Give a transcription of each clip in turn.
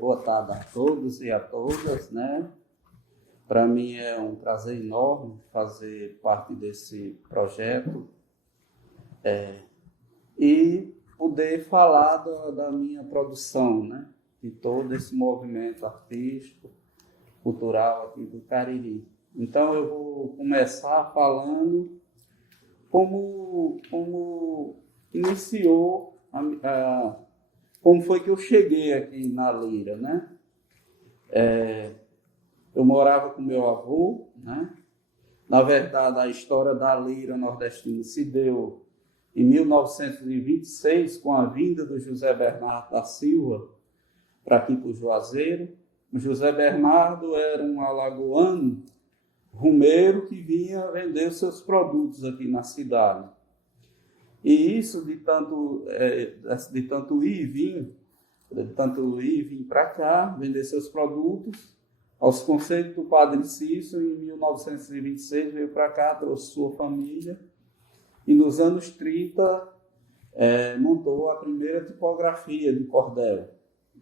Boa tarde a todos e a todas, né? Para mim é um prazer enorme fazer parte desse projeto e poder falar da minha produção, né? De todo esse movimento artístico, cultural aqui do Cariri. Então eu vou começar falando como iniciou como foi que eu cheguei aqui na Lira, né? Eu morava com meu avô, né? Na verdade, a história da Lira nordestina se deu em 1926, com a vinda do José Bernardo da Silva para aqui para o Juazeiro. O José Bernardo era um alagoano rumeiro que vinha vender os seus produtos aqui na cidade. E isso de tanto ir e vir para cá, vender seus produtos, aos conceitos do Padre Cícero, em 1926 veio para cá, trouxe sua família, e nos anos 30 montou a primeira tipografia de cordel,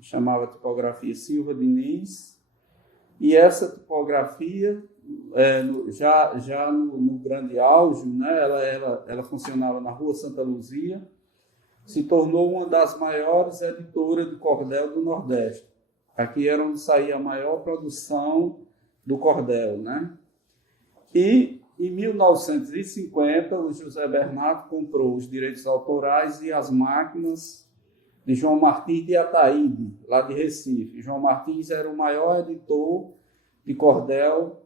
chamava tipografia Silva Diniz, e essa tipografia, já no grande auge, né, ela funcionava na Rua Santa Luzia, se tornou uma das maiores editoras de cordel do Nordeste. Aqui era onde saía a maior produção do cordel, né? E em 1950, o José Bernardo comprou os direitos autorais e as máquinas de João Martins de Ataíde, lá de Recife. João Martins era o maior editor de cordel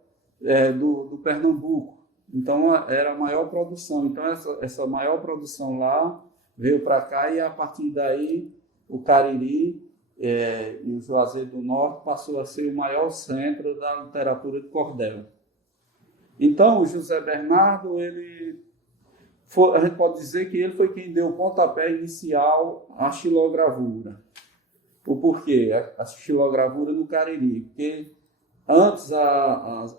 do Pernambuco. Então, era a maior produção. Então, essa maior produção lá veio para cá e, a partir daí, o Cariri e o Juazeiro do Norte passou a ser o maior centro da literatura de cordel. Então, o José Bernardo, a gente pode dizer que ele foi quem deu o pontapé inicial à xilogravura. O porquê? A xilogravura no Cariri. Porque antes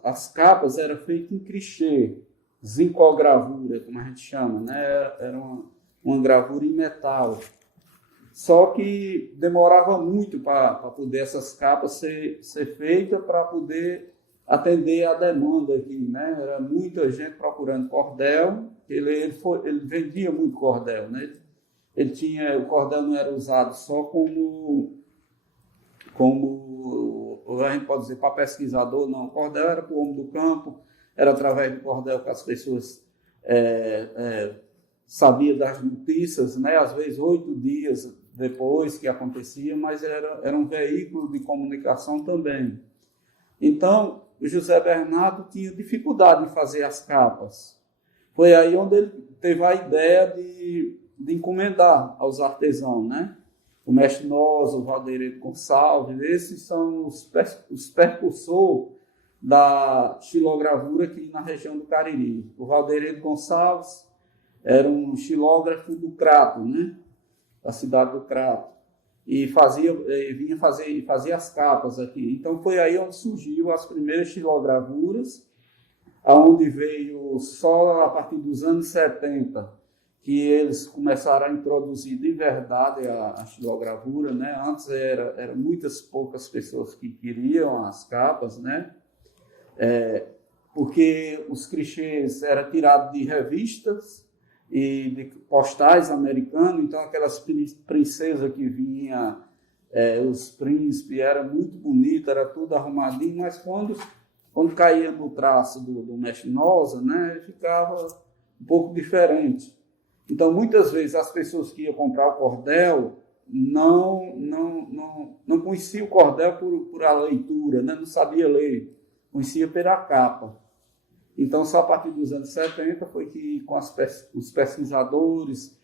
as capas eram feitas em clichê, zincogravura, como a gente chama, né? Era uma gravura em metal. Só que demorava muito para poder essas capas ser feitas para poder atender a demanda aqui, né? Era muita gente procurando cordel. Ele vendia muito cordel, né? O cordel não era usado só como a gente pode dizer para pesquisador, não. O cordel era para o homem do campo, era através do cordel que as pessoas sabiam das notícias, né? Às vezes 8 dias depois que acontecia, mas era um veículo de comunicação também. Então, o José Bernardo tinha dificuldade em fazer as capas. Foi aí onde ele teve a ideia de encomendar aos artesãos, né? O Mestre Nosa, o Valderedo Gonçalves, esses são os percursores da xilogravura aqui na região do Cariri. O Valderedo Gonçalves era um xilógrafo do Crato, né? Da cidade do Crato, e fazia as capas aqui. Então foi aí onde surgiu as primeiras xilogravuras, aonde veio só a partir dos anos 70 que eles começaram a introduzir de verdade a xilogravura, né? Antes eram muitas poucas pessoas que queriam as capas, né? Porque os clichês eram tirados de revistas e de postais americanos, então aquelas princesas que vinham, os príncipes, era muito bonito, era tudo arrumadinho, mas quando caía no traço do Mestre Nosa, né, ficava um pouco diferente. Então, muitas vezes, as pessoas que iam comprar o cordel não conheciam o cordel por a leitura, né, não sabia ler, conhecia pela capa. Então, só a partir dos anos 70 foi que, com os pesquisadores,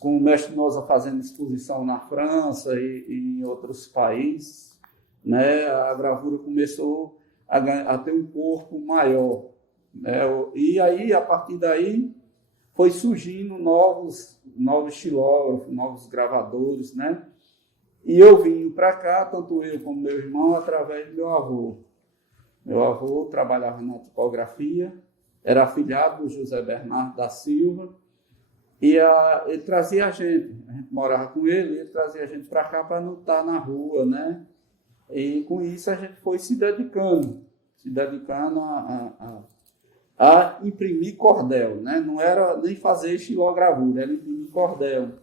com o Mestre Nosa fazendo exposição na França e em outros países, né, a gravura começou a ter um corpo maior, né? E aí, a partir daí, foi surgindo novos xilógrafos, novos gravadores, né? E eu vim para cá, tanto eu como meu irmão, através do meu avô. Meu avô trabalhava na tipografia era afilhado do José Bernardo da Silva, e ele trazia a gente morava com ele trazia a gente para cá para não estar na rua, né? E com isso a gente foi se dedicando a imprimir cordel, né? Não era nem fazer estilogravura, era imprimir cordel.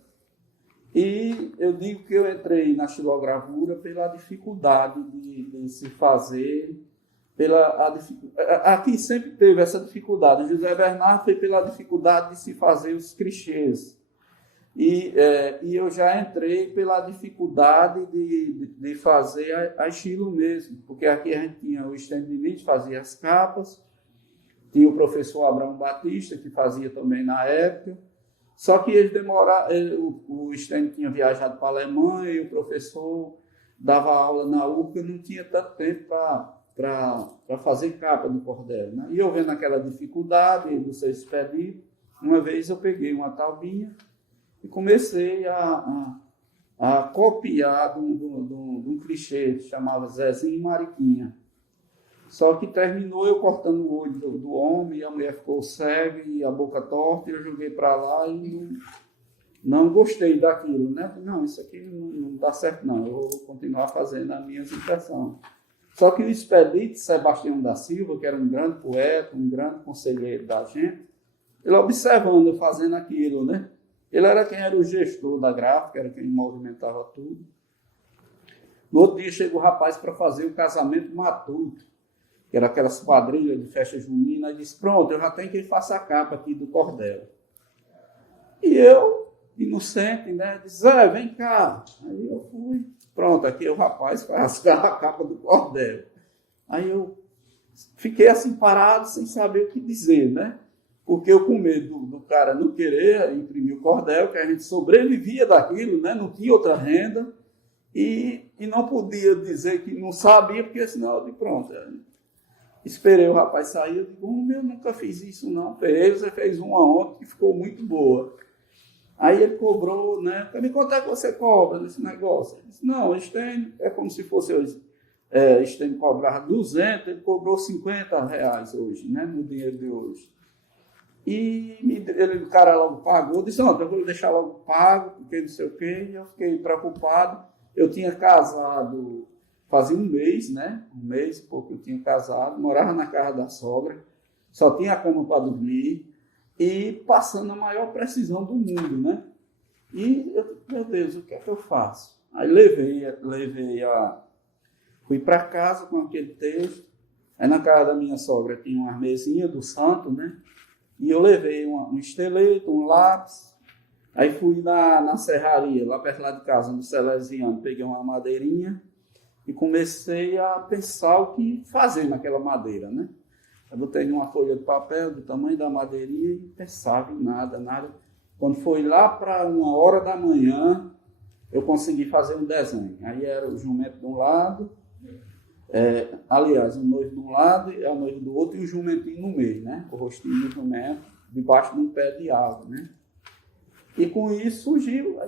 E eu digo que eu entrei na estilogravura pela dificuldade de se fazer, aqui sempre teve essa dificuldade. O José Bernardo foi pela dificuldade de se fazer os clichês. E eu já entrei pela dificuldade de fazer a estilo mesmo, porque aqui a gente tinha o Estênio Diniz, fazia as capas, tinha o professor Abraão Batista, que fazia também na época, só que eles demoraram, o Estênio tinha viajado para a Alemanha e o professor dava aula na URCA, não tinha tanto tempo para fazer capa do cordel, né? E eu vendo aquela dificuldade do seu expedito, uma vez eu peguei uma taubinha e comecei a copiar de um clichê que chamava Zezinho e Mariquinha. Só que terminou eu cortando o olho do homem, e a mulher ficou cega e a boca torta, e eu joguei para lá e não gostei daquilo, né? Não, isso aqui não dá certo não, eu vou continuar fazendo as minhas impressões. Só que o expedito Sebastião da Silva, que era um grande poeta, um grande conselheiro da gente, ele observando eu fazendo aquilo, né? Ele era quem era o gestor da gráfica, era quem movimentava tudo. No outro dia chegou o rapaz para fazer o casamento matuto, que era aquelas quadrilhas de festa junina, e disse, pronto, eu já tenho que fazer a capa aqui do cordel. E eu, inocente, né, disse, vem cá. Aí eu fui, pronto, aqui é o rapaz faz a capa do cordel. Aí eu fiquei assim parado, sem saber o que dizer, né? Porque eu com medo do cara não querer imprimir o cordel, que a gente sobrevivia daquilo, né? Não tinha outra renda, e não podia dizer que não sabia, porque senão eu disse, pronto. Esperei o rapaz sair, eu digo, eu nunca fiz isso não. Você fez uma ontem que ficou muito boa. Aí ele cobrou, né? Me quanto é que você cobra nesse negócio? Ele disse, não, é como se fosse hoje. Estênio cobrava 200, ele cobrou R$50 hoje, né? No dinheiro de hoje. E o cara logo pagou, disse, não, eu vou deixar logo pago, porque não sei o quê, e eu fiquei preocupado. Eu tinha casado, fazia um mês, né? Um mês e pouco eu tinha casado, morava na casa da sogra, só tinha a cama para dormir, e passando a maior precisão do mundo, né? E eu, meu Deus, o que é que eu faço? Aí fui para casa com aquele texto, aí na casa da minha sogra tinha uma mesinha do santo, né? E eu levei um estilete, um lápis, aí fui na serraria, lá perto lá de casa, no Salesiano, peguei uma madeirinha e comecei a pensar o que fazer naquela madeira, né? Eu botei numa folha de papel do tamanho da madeirinha e pensava em nada. Quando foi lá para 1h da manhã, eu consegui fazer um desenho. Aí era o jumento de um lado, aliás, o noivo de um lado e a noiva do outro, e o jumentinho no meio, né? O rostinho do jumento, debaixo de um pé de árvore, né? E com isso surgiu,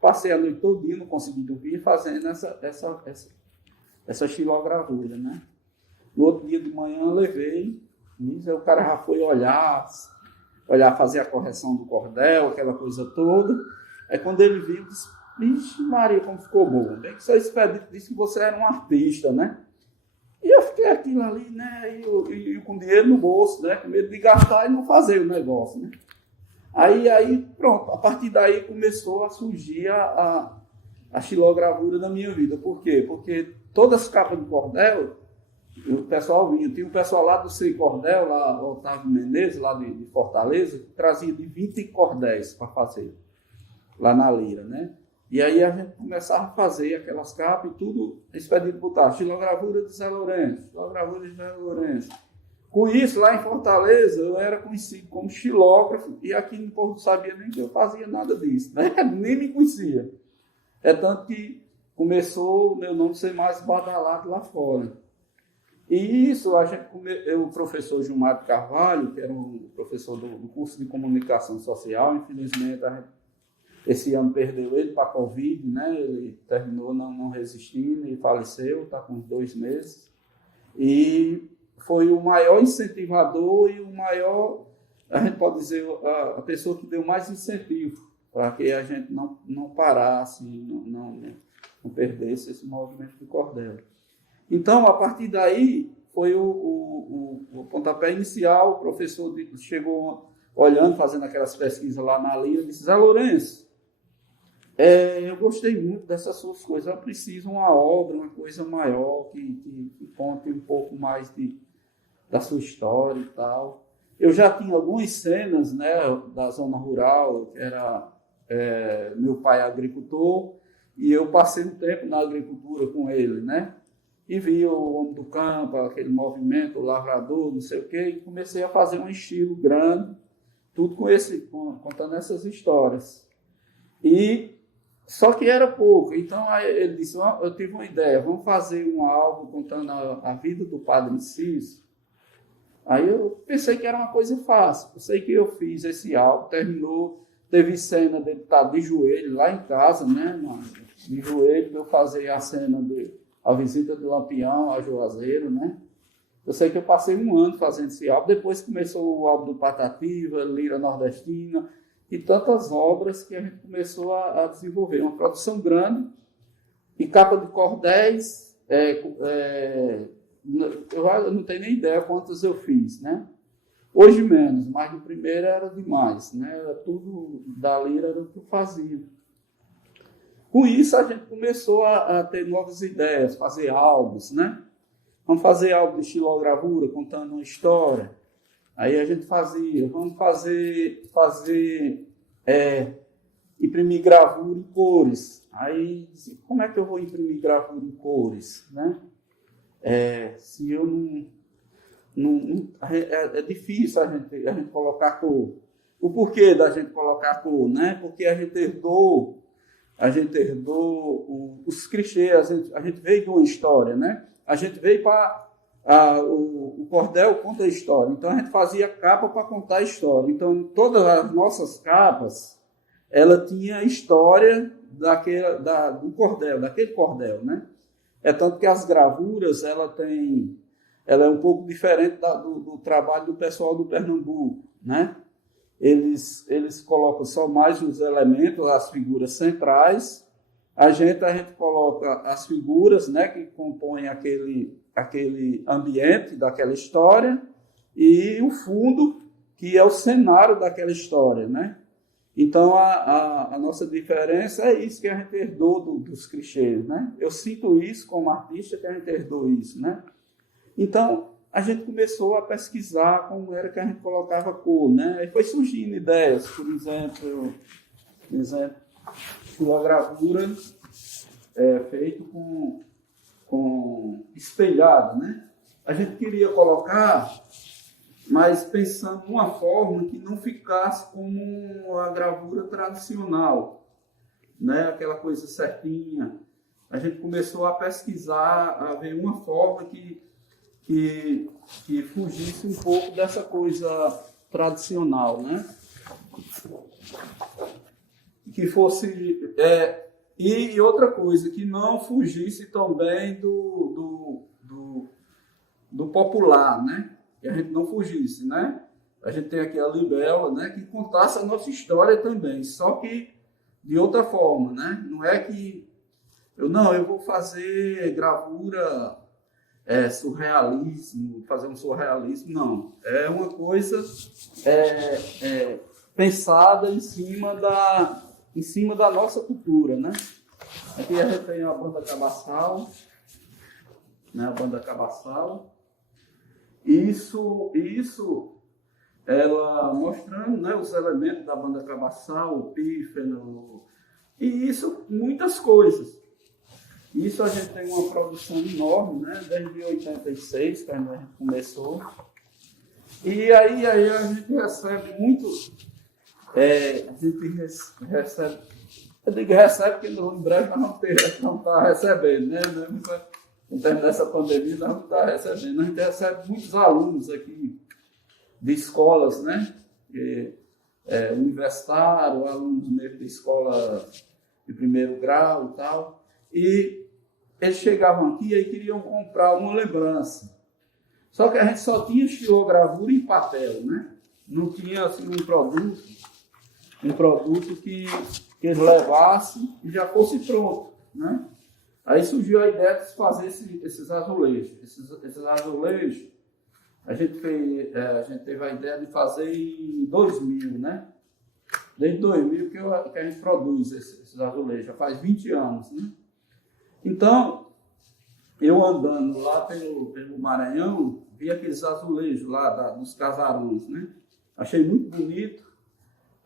passei a noite todinha, não consegui dormir, fazendo essa estilogravura, né? No outro dia de manhã eu levei, e o cara já foi olhar, fazer a correção do cordel, aquela coisa toda. Aí quando ele viu, disse, vixe Maria, como ficou bom. Bem que seu expedito disse que você era um artista, né? E eu fiquei aquilo ali, né? E com dinheiro no bolso, né? Com medo de gastar e não fazer o negócio, né? Aí pronto, a partir daí começou a surgir a estilogravura da minha vida. Por quê? Porque todas as capas de cordel, o pessoal vinha. Tinha um pessoal lá do Sei Cordel, lá, o Otávio Menezes, lá de Fortaleza, que trazia de 20 cordéis para fazer, lá na Lira, né? E aí a gente começava a fazer aquelas capas e tudo, expedito botar estilogravura de Zé Lourenço, estilogravura de Zé Lourenço. Com isso, lá em Fortaleza, eu era conhecido como estilógrafo, e aqui no povo não sabia nem que eu fazia nada disso, né? Nem me conhecia. É tanto que começou o meu nome ser mais badalado lá fora. E isso, o professor Gilmar de Carvalho, que era um professor do curso de comunicação social, infelizmente, esse ano perdeu ele para a Covid, né? Ele terminou não resistindo e faleceu, está com uns 2 meses. E foi o maior incentivador e o maior, a gente pode dizer, a pessoa que deu mais incentivo para que a gente não parasse, não perdesse esse movimento do cordel. Então, a partir daí, foi o pontapé inicial. O professor chegou olhando, fazendo aquelas pesquisas lá na Lira, disse: Zé Lourenço, eu gostei muito dessas suas coisas, eu preciso uma obra, uma coisa maior, que conte um pouco mais da sua história e tal. Eu já tinha algumas cenas, né, da zona rural, que era meu pai agricultor, e eu passei um tempo na agricultura com ele, né? E vi o homem do campo, aquele movimento, o lavrador, não sei o quê, e comecei a fazer um estilo grande, tudo contando essas histórias. Só que era pouco, então aí ele disse: eu tive uma ideia, vamos fazer um álbum contando a vida do Padre Cícero. Aí eu pensei que era uma coisa fácil, eu sei que eu fiz esse álbum, terminou, teve cena dele estar de joelho lá em casa, né, de joelho, para eu fazer a cena a visita do Lampião, a Juazeiro, né? Eu sei que eu passei um ano fazendo esse álbum, depois começou o álbum do Patativa, Lira Nordestina, e tantas obras que a gente começou a desenvolver. Uma produção grande, e capa de cordéis, eu não tenho nem ideia quantas eu fiz, né? Hoje menos, mas no primeiro era demais, né? Era tudo da Lira, era o que eu fazia. Com isso, a gente começou a ter novas ideias, fazer álbuns, né? Vamos fazer álbum de estilogravura, contando uma história. Aí a gente vamos imprimir gravura em cores. Aí, como é que eu vou imprimir gravura em cores, né? Se eu é difícil a gente colocar cor. O porquê da gente colocar cor, né? Porque a gente herdou os clichês, a gente veio de uma história, né? A gente veio para... o cordel conta a história, então a gente fazia capa para contar a história. Então, todas as nossas capas, ela tinha a história do cordel, daquele cordel, né? É tanto que as gravuras, ela é um pouco diferente do trabalho do pessoal do Pernambuco, né? Eles colocam só mais os elementos, as figuras centrais. A gente coloca as figuras, né, que compõem aquele ambiente daquela história, e o fundo, que é o cenário daquela história, né? Então, a nossa diferença é isso que a gente herdou dos clichês, né? Eu sinto isso como artista, que a gente herdou isso, né? Então, a gente começou a pesquisar como era que a gente colocava cor, né? E foi surgindo ideias, por exemplo, estilogravura feito com espelhado, né? A gente queria colocar, mas pensando numa forma que não ficasse como a gravura tradicional, né? Aquela coisa certinha. A gente começou a pesquisar, a ver uma forma que fugisse um pouco dessa coisa tradicional, né? Que fosse... E outra coisa, que não fugisse também do popular, né? Que a gente não fugisse, né? A gente tem aqui a Libela, né? Que contasse a nossa história também, só que de outra forma, né? Não é que eu vou fazer gravura surrealismo, fazer um surrealismo, não. É uma coisa pensada em cima da nossa cultura, né? Aqui a gente tem a banda Cabaçal, né? A banda Cabaçal. Isso ela mostrando, né, os elementos da banda Cabaçal, o pífano, e isso, muitas coisas. Isso a gente tem uma produção enorme, né? Desde 86, que a gente começou. E aí a gente recebe muito... a gente recebe... Eu digo recebe porque em breve nós vamos estar recebendo, né? No termo dessa pandemia, nós vamos estar recebendo. A gente recebe muitos alunos aqui de escolas, né? Universitário, alunos mesmo de escola de primeiro grau e tal. E eles chegavam aqui e queriam comprar uma lembrança. Só que a gente só tinha estilogravura em papel, né? Não tinha assim, um produto que eles levassem e já fosse pronto, né? Aí surgiu a ideia de fazer esses azulejos. Esses azulejos, a gente teve a ideia de fazer em 2000, né? Desde 2000 que a gente produz esses azulejos, já faz 20 anos, né? Então, eu andando lá pelo Maranhão, vi aqueles azulejos lá dos casarões, né? Achei muito bonito.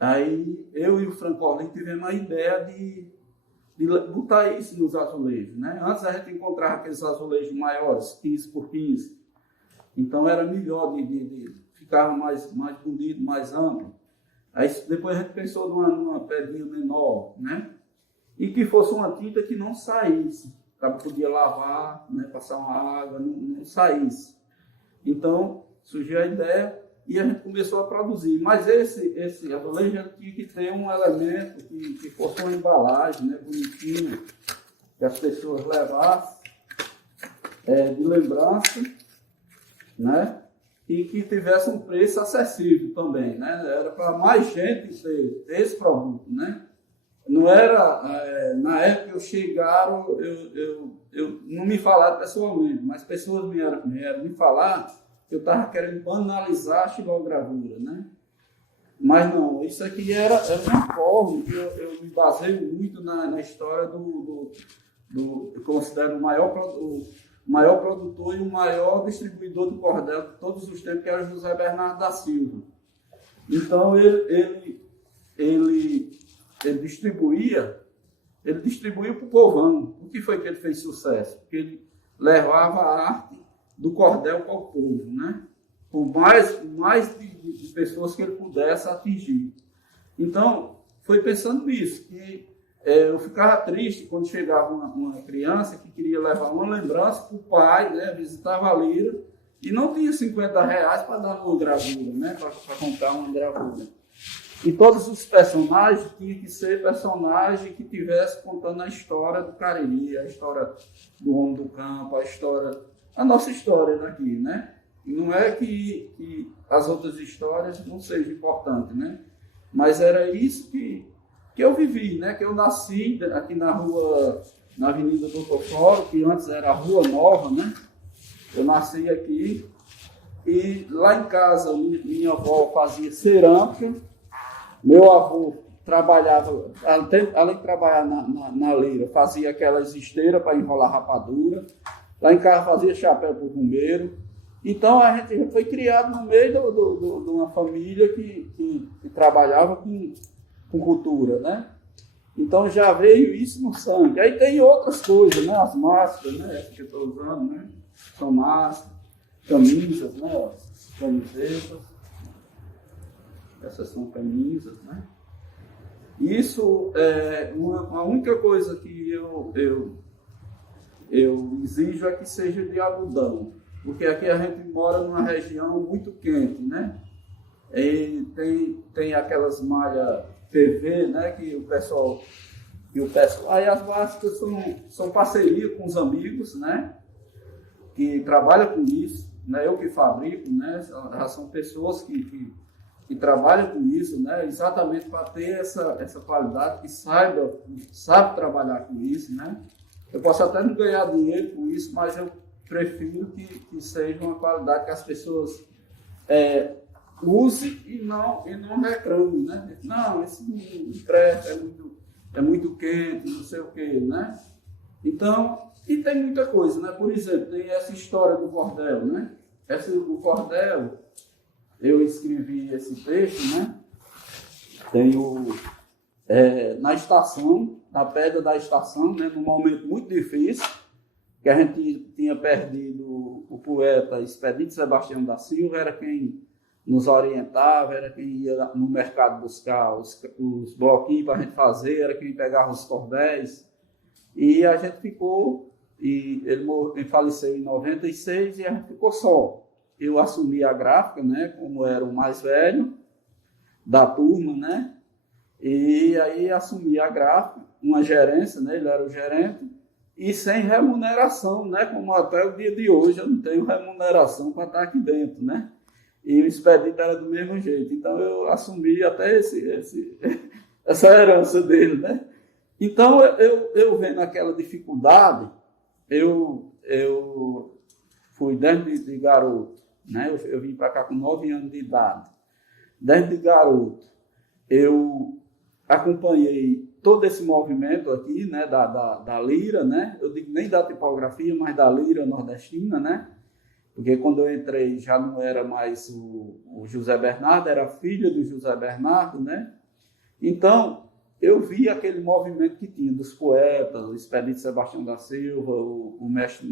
Aí eu e o Francolin tivemos a ideia de botar isso nos azulejos, né? Antes a gente encontrava aqueles azulejos maiores, 15 por 15. Então era melhor de ficar mais bonito, mais amplo. Aí depois a gente pensou numa pedrinha menor, né? E que fosse uma tinta que não saísse. O cara podia lavar, né? Passar uma água, não saísse. Então surgiu a ideia e a gente começou a produzir. Mas esse azulejo tinha que ter um elemento que fosse uma embalagem, né? Bonitinha, que as pessoas levassem de lembrança, né? E que tivesse um preço acessível também, né? Era para mais gente ter esse produto, né? Não era, na época eu chegaram, eu não me falaram pessoalmente, mas pessoas vieram me falar que eu estava querendo banalizar a xilogravura, né? Mas não, isso aqui era uma forma que eu me baseio muito na história eu considero o maior produtor e o maior distribuidor do cordel de todos os tempos, que era o José Bernardo da Silva. Então, ele distribuiu para o povão. O que foi que ele fez sucesso? Porque ele levava a arte do cordel para o povo, né? Por mais de pessoas que ele pudesse atingir. Então, foi pensando nisso, que eu ficava triste quando chegava uma criança que queria levar uma lembrança para o pai, né? Visitava a Lira, e não tinha R$50 para dar uma gravura, né? Para comprar uma gravura. E todos os personagens tinham que ser personagens que tivessem contando a história do Cariri, a história do homem do campo, a nossa história daqui, né? E não é que as outras histórias não sejam importantes, né? Mas era isso que eu vivi, né? Que eu nasci aqui na Avenida Doutor Floro, que antes era a Rua Nova, né? Eu nasci aqui e lá em casa minha avó fazia cerâmica, meu avô trabalhava, além de trabalhar na Lira, fazia aquelas esteiras para enrolar rapadura, lá em casa fazia chapéu para o bombeiro. Então a gente foi criado no meio de uma família que trabalhava com cultura, né? Então já veio isso no sangue. Aí tem outras coisas, né? As máscaras, né? Essa que eu estou usando, né? São máscaras, camisas, né? Camisetas. Essas são camisas, né? Isso é a única coisa que eu exijo é que seja de algodão. Porque aqui a gente mora numa região muito quente, né? E tem aquelas malhas PV, né? Que o pessoal aí as máscaras são parceria com os amigos, né? Que trabalham com isso, né? Eu que fabrico, né? Já são pessoas que trabalham com isso, né? Exatamente para ter essa qualidade, que sabe trabalhar com isso, né? Eu posso até não ganhar dinheiro com isso, mas eu prefiro que seja uma qualidade que as pessoas usem e não reclamem, né? Não, isso não presta, é muito quente, não sei o quê, né? Então, e tem muita coisa, né? Por exemplo, tem essa história do cordel, né? O cordel, eu escrevi esse texto, né? Na estação, na pedra da estação, né? Num momento muito difícil, que a gente tinha perdido o poeta Expedito Sebastião da Silva, era quem nos orientava, era quem ia no mercado buscar os bloquinhos para a gente fazer, era quem pegava os cordéis. E a gente ficou, e ele faleceu em 96 e a gente ficou só. Eu assumi a gráfica, né, como era o mais velho da turma, né, e aí assumi a gráfica, uma gerência, né, ele era o gerente, e sem remuneração, né? Como até o dia de hoje eu não tenho remuneração para estar aqui dentro, né? E o expedito era do mesmo jeito. Então eu assumi até essa herança dele, né? Então eu vendo aquela dificuldade, eu fui desde garoto, né? Eu vim para cá com 9 anos de idade. Desde garoto, eu acompanhei todo esse movimento aqui, né, da lira, né? Eu digo nem da tipografia, mas da lira nordestina, né? Porque quando eu entrei já não era mais o José Bernardo, era filho do José Bernardo, né? Então, eu vi aquele movimento que tinha dos poetas, o Expedito Sebastião da Silva, o Mestre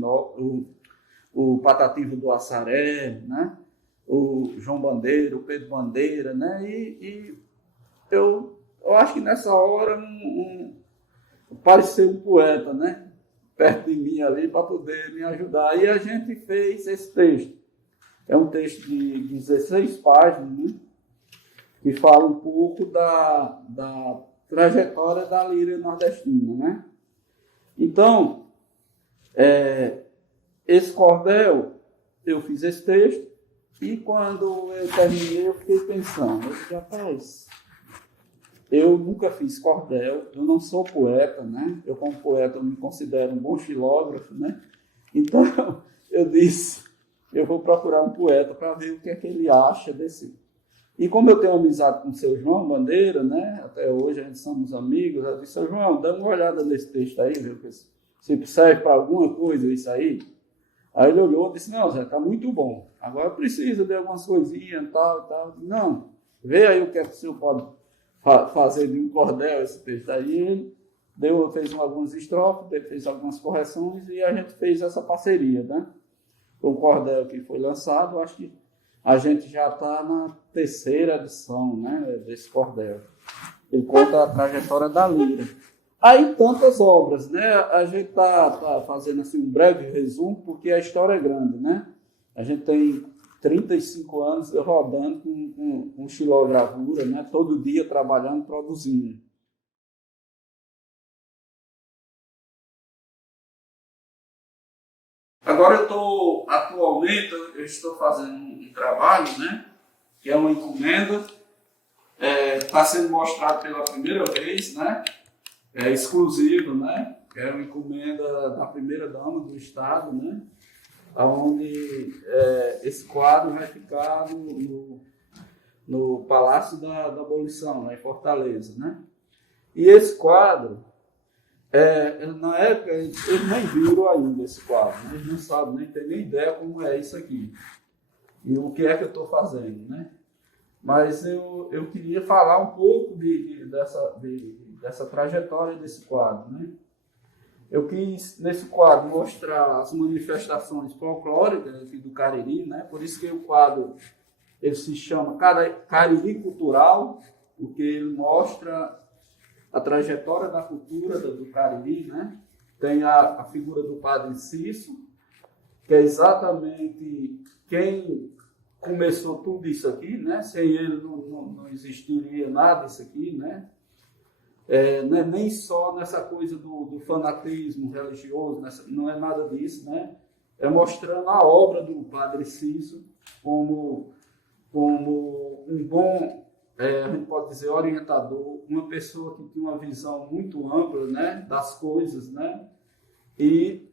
o Patativa do Assaré, né? O João Bandeira, o Pedro Bandeira, né? E eu acho que nessa hora pareceu um poeta, né? Perto de mim ali para poder me ajudar. E a gente fez esse texto. É um texto de 16 páginas, né? Que fala um pouco da trajetória da lira nordestina, né? Então, esse cordel, eu fiz esse texto, e quando eu terminei, eu fiquei pensando, eu disse, rapaz, eu nunca fiz cordel, eu não sou poeta, né? Eu, como poeta, eu me considero um bom xilógrafo, né? Então, eu disse, eu vou procurar um poeta para ver o que é que ele acha desse. E como eu tenho amizade com o seu João Bandeira, né? Até hoje a gente somos amigos, eu disse, seu João, dá uma olhada nesse texto aí, viu? Se serve para alguma coisa isso aí. Aí ele olhou e disse, não, Zé, está muito bom. Agora precisa de algumas coisinhas, tal, tal. Não, vê aí o que é que o senhor pode fazer de um cordel esse texto. Aí ele fez algumas estrofes, fez algumas correções e a gente fez essa parceria, né? Com o cordel que foi lançado, acho que a gente já está na 3ª edição, né, desse cordel. Ele conta a trajetória da lira. Aí tantas obras, né? A gente tá fazendo assim um breve resumo, porque a história é grande, né? A gente tem 35 anos rodando com xilogravura, né? Todo dia trabalhando, produzindo. Agora atualmente, eu estou fazendo um trabalho, né? Que é uma encomenda, está sendo mostrado pela primeira vez, né? É exclusivo, né? É uma encomenda da primeira-dama do Estado, né? Onde esse quadro vai ficar no Palácio da Abolição, né? Em Fortaleza, né? E esse quadro, na época, eles nem viram ainda esse quadro, né? Eles não sabem, nem têm nem ideia como é isso aqui. E o que é que eu estou fazendo, né? Mas eu queria falar um pouco dessa trajetória desse quadro, né? Eu quis, nesse quadro, mostrar as manifestações folclóricas aqui do Cariri, né? Por isso que o quadro ele se chama Cariri Cultural, porque ele mostra a trajetória da cultura do Cariri, né? Tem a figura do Padre Cício, que é exatamente quem começou tudo isso aqui, né? Sem ele não existiria nada disso aqui, né? Não é nem só nessa coisa do fanatismo religioso, não é nada disso, né? É mostrando a obra do Padre Cício como um bom, a gente pode dizer, orientador, uma pessoa que tinha uma visão muito ampla, né, das coisas, né? E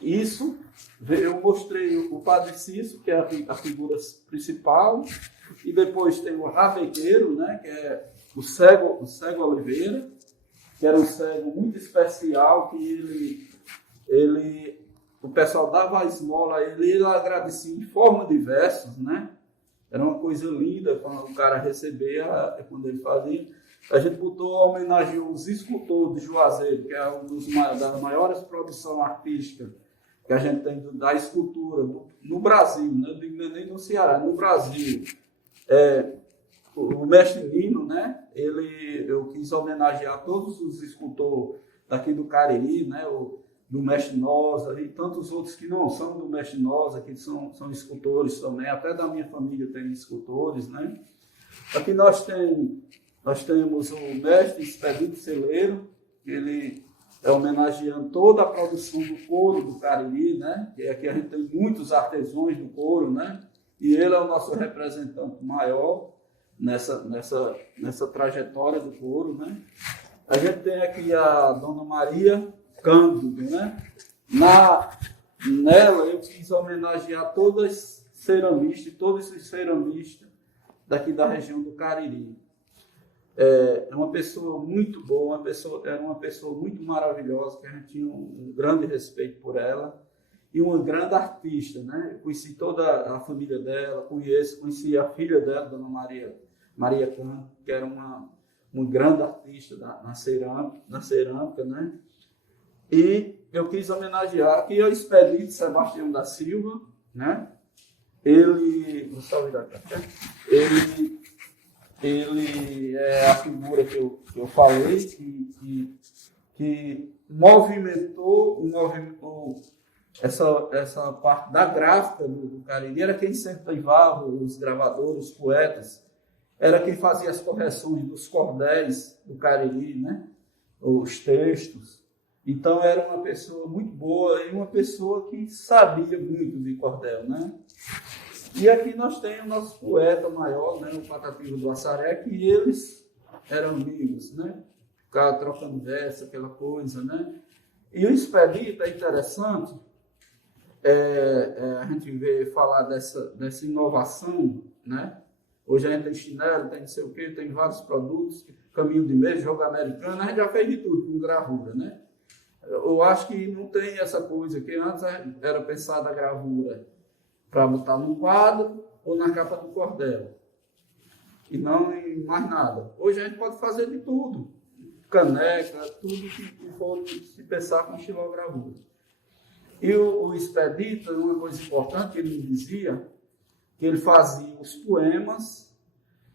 isso, eu mostrei o Padre Cício, que é a figura principal, e depois tem o Rabequeiro, né, que é o cego Oliveira, que era um cego muito especial, que o pessoal dava a esmola a ele agradecia em forma de versos, né? Era uma coisa linda quando o cara recebia, quando ele fazia. A gente homenageou os escultores de Juazeiro, que é uma das maiores produções artísticas que a gente tem da escultura no Brasil, né? Não digo nem no Ceará, no Brasil. O mestre Nino, né? Eu quis homenagear todos os escultores daqui do Cariri, né? Do mestre Nosa e tantos outros que não são do mestre Nosa, que são escultores também, até da minha família tem escultores, né? Aqui nós temos o mestre Expedito Celeiro, ele homenageando toda a produção do couro do Cariri, né? Que aqui a gente tem muitos artesãos do couro, né? E ele é o nosso representante maior nessa trajetória do couro, né? A gente tem aqui a Dona Maria Cândido, né? Nela eu quis homenagear todos os ceramistas daqui da região do Cariri. É uma pessoa muito boa, era uma pessoa muito maravilhosa, que a gente tinha um grande respeito por ela, e uma grande artista, né? Eu conheci toda a família dela, conheci a filha dela, Dona Maria Cândido, que era uma grande artista na cerâmica, né? E eu quis homenagear aqui o Expedito Sebastião da Silva, né? Ele é a figura que eu falei, que movimentou essa parte da gráfica do Cariri. Era quem incentivava os gravadores, os poetas, era quem fazia as correções dos cordéis do Cariri, né? Os textos. Então era uma pessoa muito boa e uma pessoa que sabia muito de cordel, né? E aqui nós temos o nosso poeta maior, né, o Patativa do Assaré, que eles eram amigos, né? Ficavam trocando verso, aquela coisa, né? E o Expedito é interessante, a gente vê falar dessa inovação, né? Hoje a gente tem chinelo, tem não sei o quê, tem vários produtos, caminho de mesa, jogo americano, a gente já fez de tudo com gravura, né? Eu acho que não tem essa coisa, que antes era pensada a gravura para botar no quadro ou na capa do cordel, e não em mais nada. Hoje a gente pode fazer de tudo, caneca, tudo que for se pensar com estilogravura. E o Expedito, uma coisa importante que ele me dizia, que ele fazia os poemas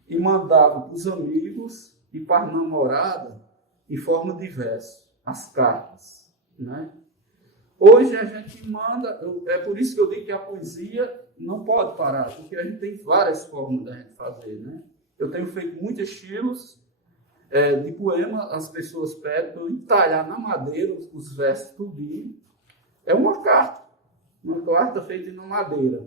e mandava para os amigos e para a namorada em forma de verso, as cartas, né? Hoje a gente manda, é por isso que eu digo que a poesia não pode parar, porque a gente tem várias formas da gente fazer, né? Eu tenho feito muitos estilos de poema, as pessoas pedem para eu entalhar na madeira os versos tudinho. É uma carta feita na madeira,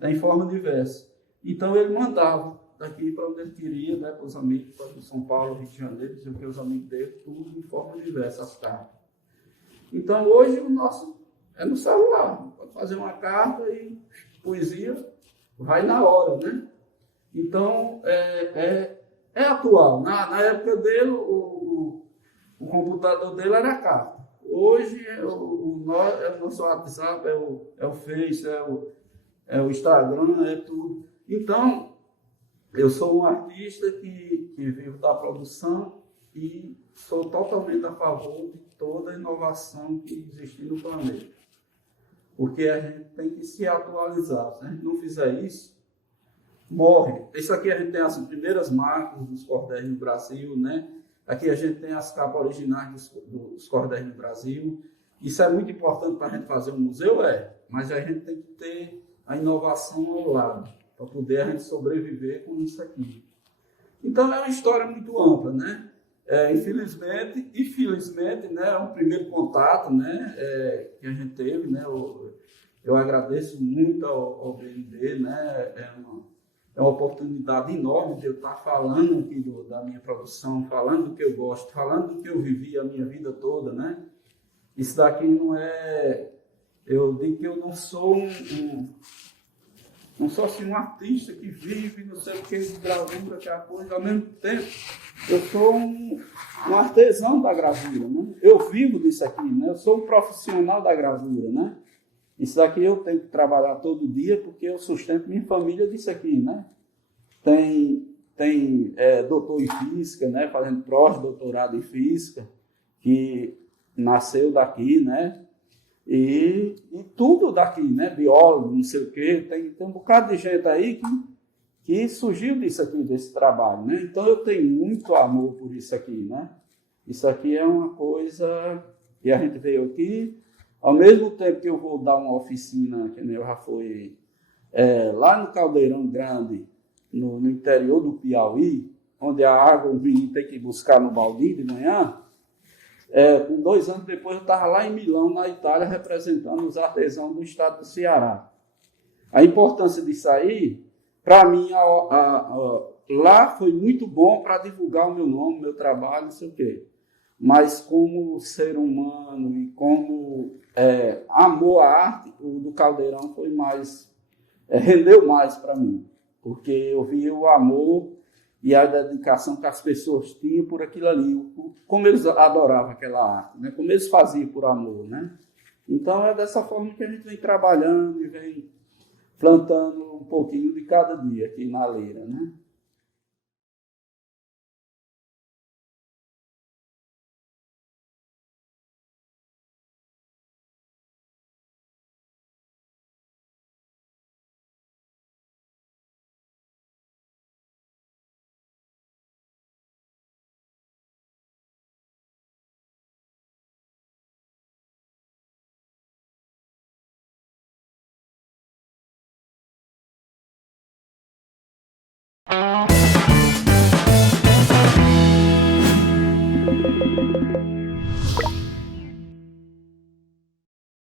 né, em forma de verso. Então ele mandava daqui para onde ele queria, né, para os amigos, para São Paulo, Rio de Janeiro, dizia que os amigos dele, tudo em forma de verso, as cartas. Então, hoje, o nosso é no celular. Pode fazer uma carta e poesia vai na hora, né? Então, é atual. Na época dele, o computador dele era a carta. Hoje, é o nosso WhatsApp, é o Face, é o Instagram, é tudo. Então, eu sou um artista que vivo da produção e sou totalmente a favor de toda a inovação que existe no planeta. Porque a gente tem que se atualizar. Se a gente não fizer isso, morre. Isso aqui a gente tem as primeiras marcas dos cordéis no Brasil, né? Aqui a gente tem as capas originais dos cordéis no Brasil. Isso é muito importante para a gente fazer um museu, mas a gente tem que ter a inovação ao lado, para poder a gente sobreviver com isso aqui. Então é uma história muito ampla, né? Infelizmente e felizmente, né, é um primeiro contato, né, que a gente teve, né, eu agradeço muito ao BND, né, é uma oportunidade enorme de eu estar falando aqui da minha produção, falando do que eu gosto, falando do que eu vivi a minha vida toda, né. Isso daqui não é, eu digo que eu não sou não sou assim um artista que vive, não sei o que, de gravura, que é a coisa, ao mesmo tempo, eu sou um artesão da gravura, né? Eu vivo disso aqui, né? Eu sou um profissional da gravura, né? Isso daqui eu tenho que trabalhar todo dia, porque eu sustento minha família disso aqui, né? Tem doutor em física, né? Fazendo pós-doutorado em física, que nasceu daqui, né? E tudo daqui, né? Biólogo, não sei o quê. Tem um bocado de gente aí que surgiu disso aqui, desse trabalho, né? Então eu tenho muito amor por isso aqui, né? Isso aqui é uma coisa que a gente veio aqui, ao mesmo tempo que eu vou dar uma oficina, que eu já fui lá no Caldeirão Grande, no interior do Piauí, onde a água o menino tem que buscar no balde de manhã. Com 2 anos depois, eu estava lá em Milão, na Itália, representando os artesãos do estado do Ceará. A importância disso aí, para mim, lá foi muito bom para divulgar o meu nome, o meu trabalho, não sei o quê. Mas como ser humano e como amor à arte, o do Caldeirão foi mais, rendeu mais para mim. Porque eu vi o amor e a dedicação que as pessoas tinham por aquilo ali, como eles adoravam aquela arte, né? Como eles faziam por amor, né? Então é dessa forma que a gente vem trabalhando e vem plantando um pouquinho de cada dia aqui na Leira, né?